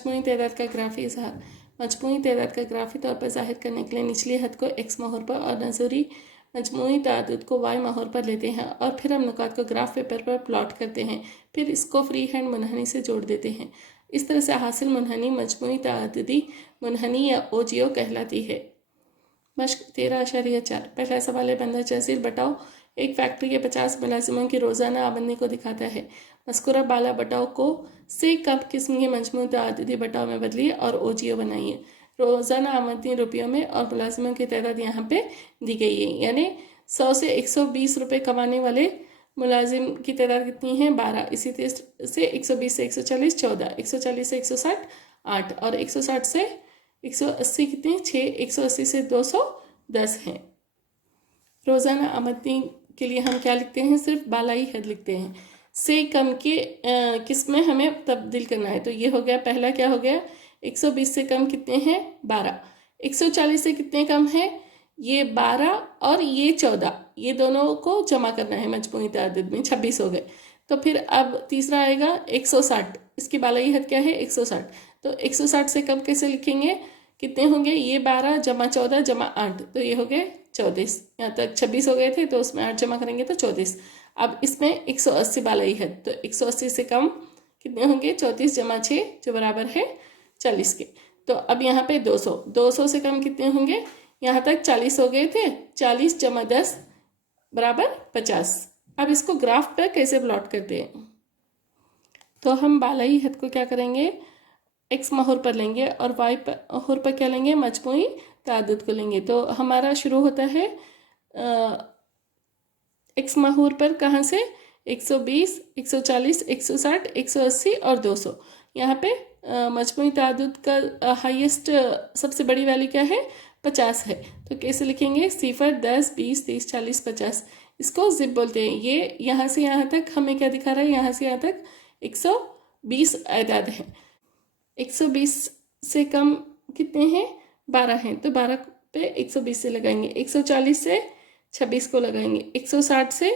मजमूई तादाद का ग्राफी इजहार। मजमूई तादाद का ग्राफी तौर पर जाहिर करने के लिए निचली हद को x मोहर पर और नजूरी मजमूई तादाद को y मोहर पर लेते हैं और फिर हम नुकात को ग्राफ पेपर पर प्लॉट करते हैं। फिर इसको फ्री हैंड मुनहनी से जोड़ देते हैं। इस तरह से हासिल मुनहनी मजमूई तादादी मुनहनी या ओजियो कहलाती है। मश्क 13.4। पहला सवाल है बंदा जजीर बटाओ एक फैक्ट्री के 50 मुलाजिमों की रोज़ाना आमदनी को दिखाता है। मस्कुरा बाला बटाओ को से कब किस्म के मजमू तादादी बटाओ में बदलिए और ओजियो बनाइए। रोज़ाना आमदनी रुपयों में और मुलाजिमों की तादाद यहाँ पे दी गई है, यानी 100 से 120 रुपये कमाने वाले मुलाजिम की तादाद कितनी है 12। इसी तरह से 120 से 140 14, 140 से 160 8 और 160 से 180 कितने 6, 180 से 210 हैं। रोज़ाना आमदनी के लिए हम क्या लिखते हैं, सिर्फ बालाई हद लिखते हैं। से कम के किस में हमें तब्दील करना है, तो ये हो गया पहला क्या हो गया 120 से कम कितने हैं 12, 140 से कितने कम है ये 12 और ये 14, ये दोनों को जमा करना है मजमूई तादाद में 26 हो गए। तो फिर अब तीसरा आएगा 160, इसकी बालाई हद क्या है 160, तो 160 से कम कैसे लिखेंगे, कितने होंगे ये 12 जमा 14 जमा 8, तो ये हो गए 34। यहाँ तक 26 हो गए थे तो उसमें 8 जमा करेंगे तो 34। अब इसमें 180 बालाई है, तो 180 से कम कितने होंगे 34 जमा 6 जो बराबर है 40 के। तो अब यहाँ पे 200, 200 से कम कितने होंगे, यहाँ तक 40 हो गए थे, 40 जमा 10 बराबर 50। अब इसको ग्राफ पर कैसे प्लॉट करते हैं, तो हम बालाई हद को क्या करेंगे x मोहर पर लेंगे और y मोहर पर क्या लेंगे मजमूई तादाद को लेंगे। तो हमारा शुरू होता है x मोहर पर कहाँ से 120, 140, 160, 180 और 200। यहाँ पे मजमूई तादाद का हाईएस्ट सबसे बड़ी वैल्यू क्या है 50 है, तो कैसे लिखेंगे 0, 10, 20, 30, 40, 50। इसको जिप बोलते हैं। ये यहाँ से यहाँ तक हमें क्या दिखा रहा है, यहाँ से यहाँ तक 120 आदाद है। 120 से कम कितने हैं 12 हैं, तो 12 पे 120 से लगाएंगे, 140 से 26 को लगाएंगे, 160 से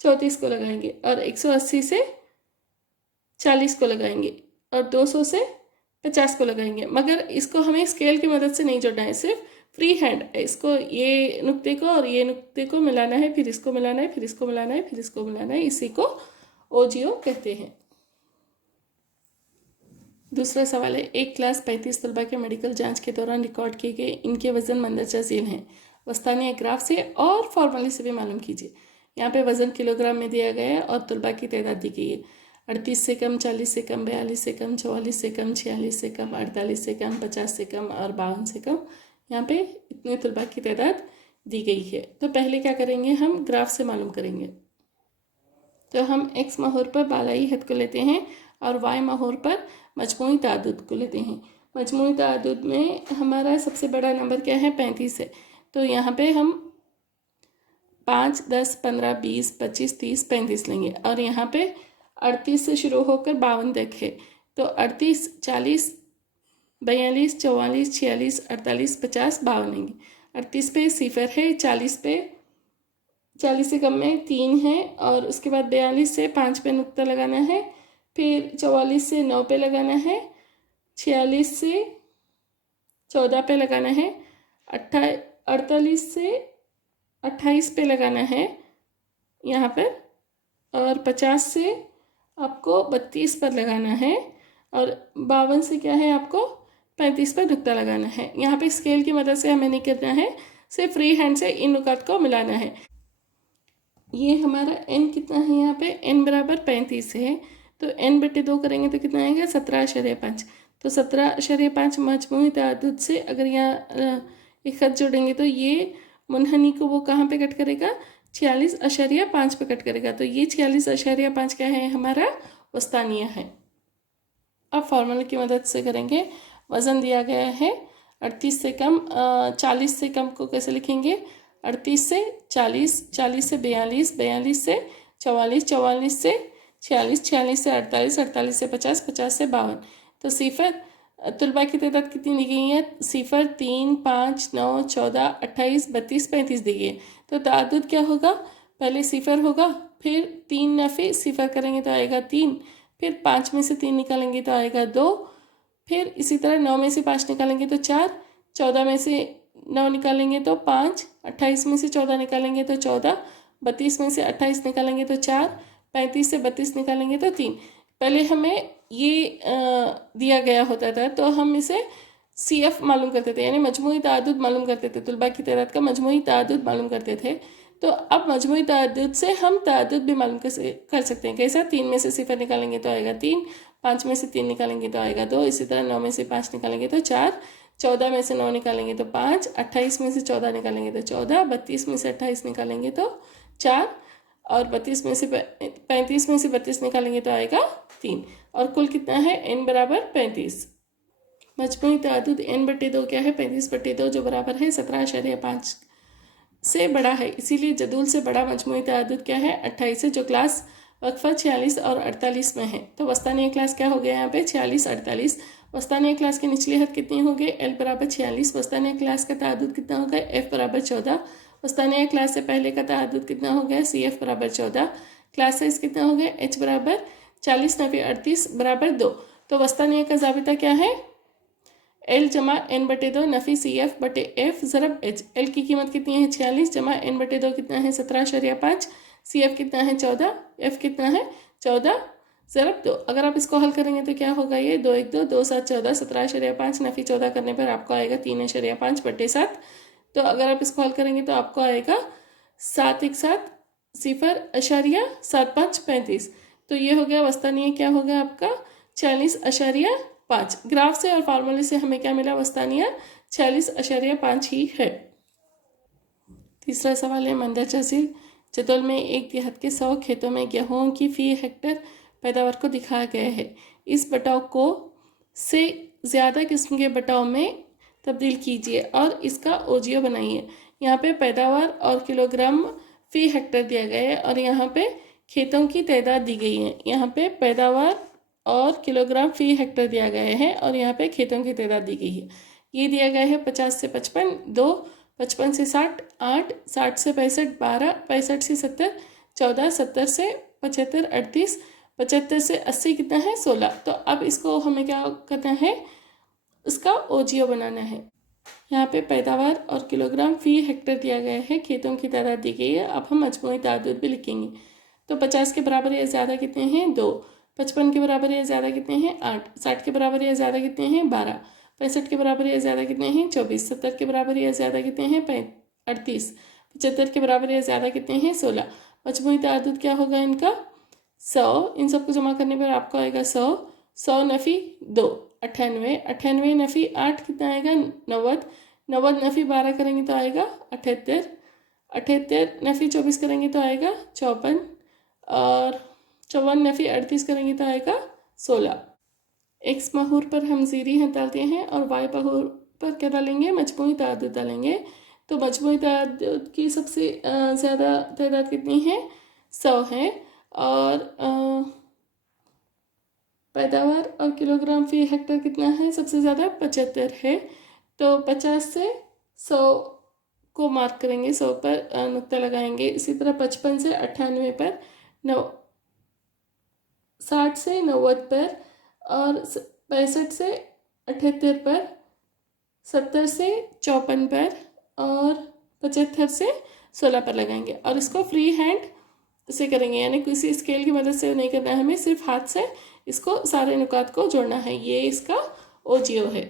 34 को लगाएंगे और 180 से 40 को लगाएंगे और 200 से 50 को लगाएंगे। मगर इसको हमें स्केल की मदद से नहीं जोड़ना है, सिर्फ फ्री हैंड इसको ये नुक्ते को और ये नुक्ते को मिलाना है, फिर इसको मिलाना है, फिर इसको मिलाना है, फिर इसको मिलाना है, इसी को ओजियो कहते हैं। दूसरा सवाल है एक क्लास 35 तलबा के मेडिकल जांच के दौरान रिकॉर्ड किए गए इनके वजन मंदरजा झील हैं। वस्तानी ग्राफ से और फॉर्मूले से भी मालूम कीजिए। यहाँ पे वजन किलोग्राम में दिया गया है और तलबा की तादाद दी गई है। 38 से कम, 40 से कम, 42 से कम, 44 से कम, 46 से कम, 48 से कम, 50 से कम और 52 से कम। यहाँ पे इतने तलबा की तादाद दी गई है। तो पहले क्या करेंगे, हम ग्राफ से मालूम करेंगे। तो हम x मोहर पर बालाई हद को लेते हैं और y मोहर पर मजमूई तादाद को लेते हैं। मजमूई तादाद में हमारा सबसे बड़ा नंबर क्या है 35 है, तो यहाँ पे हम 5, 10, 15, 20, 25, 30, 35 लेंगे और यहाँ पे 38 से शुरू होकर 52 तक है, तो 38, 40, 42, 44, 46, 48, 50, 52 लेंगे। 38 पे 0 है, 40 से कम में 3 है और उसके बाद 42 से 5 पे नुक्ता लगाना है, फिर 44 से 9 पे लगाना है, 46 से 14 पे लगाना है, 48 से 28 पे लगाना है यहाँ पर और 50 से आपको 32 पर लगाना है और 52 से क्या है आपको 35 पर नुक्ता लगाना है। यहाँ पे स्केल की मदद से हमें नहीं करना है, सिर्फ फ्री हैंड से इन नुकात को मिलाना है। ये हमारा n कितना है, यहाँ पे n बराबर 35 है, तो n बटे 2 करेंगे तो कितना आएगा 17.5। तो 17.5 मजमूई तादाद से अगर यहाँ एक खत जोड़ेंगे तो ये मुनहनी को वो कहाँ पे कट करेगा 46.5 पे कट करेगा, तो ये 46.5 क्या है हमारा वस्तानिया है। अब फार्मूले की मदद से करेंगे। वज़न दिया गया है 38 से कम, 40 से कम को कैसे लिखेंगे 38 से 40, 40 से 42, 42 से 44, 44 से 46, 46 से 48, 48 से 50, 50 से 52। तो 0 तलबा की तादाद कितनी दी गई है 0, 3, 5, 9, 14, 28, 32, 35 दी गई है। तो तादाद क्या होगा, पहले 0 होगा, फिर 3 नफ़ी 0 करेंगे तो आएगा 3, फिर 5 में से 3 निकालेंगे तो आएगा 2, फिर इसी तरह 9 में से 5 निकालेंगे तो 4, 14 में से 9 निकालेंगे तो 5, 28 में से 14 निकालेंगे तो 14, 32 में से 28 निकालेंगे तो 4, 35 से 32 निकालेंगे तो 3। पहले हमें ये दिया गया होता था तो हम इसे CF मालूम करते थे, यानी मजमूई ताअद्दुद मालूम करते थे, तुलबा की तादाद का मजमूई ताअद्दुद मालूम करते थे। तो अब मजमूई ताअद्दुद से हम ताअद्दुद भी मालूम कर सकते हैं। कैसा? 3 में से 0 निकालेंगे तो आएगा 3, 5 में से 3 निकालेंगे तो आएगा 2, इसी तरह 9 में से 5 निकालेंगे तो 4, 14 में से 9 निकालेंगे तो 5, 28 में से 14 निकालेंगे तो 14, 32 में से 28 निकालेंगे तो 4, और 35 में से 32 निकालेंगे तो आएगा 3। और कुल कितना है? n बराबर 35। मजमूई ताअद्दुद n/2 क्या है? 35/2, जो बराबर है 17.5 से बड़ा है, इसीलिए जदूल से बड़ा मजमूई ताअद्दुद क्या है? 28 है, जो क्लास वक्फा 46 और 48 में है। तो वस्तानिया क्लास क्या हो गया यहाँ पे? 46, 48। वस्तानिया क्लास की निचली हद कितनी हो गई? L बराबर 46। वस्तानिया क्लास का ताअद्दुद कितना हो गया? F बराबर 14। वस्तानिया क्लास से पहले का ताअद्दुद कितना हो गया? CF बराबर 14। क्लास साइज कितना हो गया? H बराबर 40 नफी 38 बराबर 2। तो वस्तानिया का जाबिता क्या है? L जमा n/2 Nafi CF/F ज़रब H। L की कीमत कितनी है? 46 जमा n/2 कितना है? 17.5। CF कितना है? 14। F कितना है? 14 ज़रब 2। अगर आप इसको हल करेंगे तो क्या होगा? ये 2 1 2 2 7 14, 17.5 नफी 14 करने पर आपको आएगा 3.5/7। तो अगर आप इसको हल करेंगे तो आपको आएगा 7 1 7 0.75 35। तो ये हो गया वस्तानिया, क्या हो गया आपका? 46.5। ग्राफ से और फार्मूले से हमें क्या मिला? वस्तानिया 46.5 ही है। तीसरा सवाल है, मंदा तहसील जदौल में 1 देहात के 100 खेतों में गेहूं की फी हेक्टर पैदावार को दिखाया गया है। इस बटाव को से ज़्यादा किस्म के बटाव में तब्दील कीजिए और इसका ओजियो बनाइए। यहाँ पे पैदावार और किलोग्राम फी हेक्टर दिया गया है और यहाँ पे खेतों की तादाद दी गई है। यहाँ पे पैदावार और किलोग्राम फी हेक्टर दिया गया है और यहाँ पे खेतों की तादाद दी गई है। ये दिया गया है 50 से 55 2, 55 से 60 8, 60 से 65 12, 65 से 70 14, 70 से 75 38, 75 से 80 कितना है? 16। तो अब इसको हमें क्या करना है? इसका ओजियो बनाना है। यहाँ पे पैदावार और किलोग्राम फी हेक्टर दिया गया है, खेतों की तादाद दी गई है। अब हम मजमूई तादाद भी लिखेंगे। तो 50 के बराबर या ज़्यादा कितने हैं? 2। 55 के बराबर या ज़्यादा कितने हैं? 8। 60 के बराबर या ज़्यादा कितने हैं? 12। 65 के बराबर या ज़्यादा कितने हैं? 24। 70 के बराबर या ज़्यादा कितने हैं? 38। 75 के बराबर या ज़्यादा कितने हैं? 16। मजमूई तादाद क्या होगा इनका? 100। इन सबको जमा करने पर आपको आएगा 100। 100 नफ़ी 2 98, 98 नफ़ी 8 कितना आएगा? 90। 90 नफ़ी 12 करेंगे तो आएगा 78। 78 नफ़ी 24 करेंगे तो आएगा 54, और 54 नफ़ी 38 करेंगे तो आएगा 16। एक्स महूर पर हम ज़ीरी डालते हैं और वाई महूर पर क्या डालेंगे? मजमूई तादाद डालेंगे। तो मजमूई तादाद की सबसे ज़्यादा तादाद कितनी है? 100 है, और पैदावार और किलोग्राम फी हेक्टर कितना है? सबसे ज़्यादा 75 है। तो 50 से 100 को मार्क करेंगे, 100 पर नुक्ता लगाएंगे। इसी तरह 55 से 98 पर, 60 से 90 पर, और 65 से 78 पर, 70 से 54 पर, और 75 से 16 पर लगाएंगे। और इसको फ्री हैंड से करेंगे, यानी किसी स्केल की मदद से नहीं करना है हमें, सिर्फ हाथ से इसको सारे नुकात को जोड़ना है। ये इसका ओजियो है।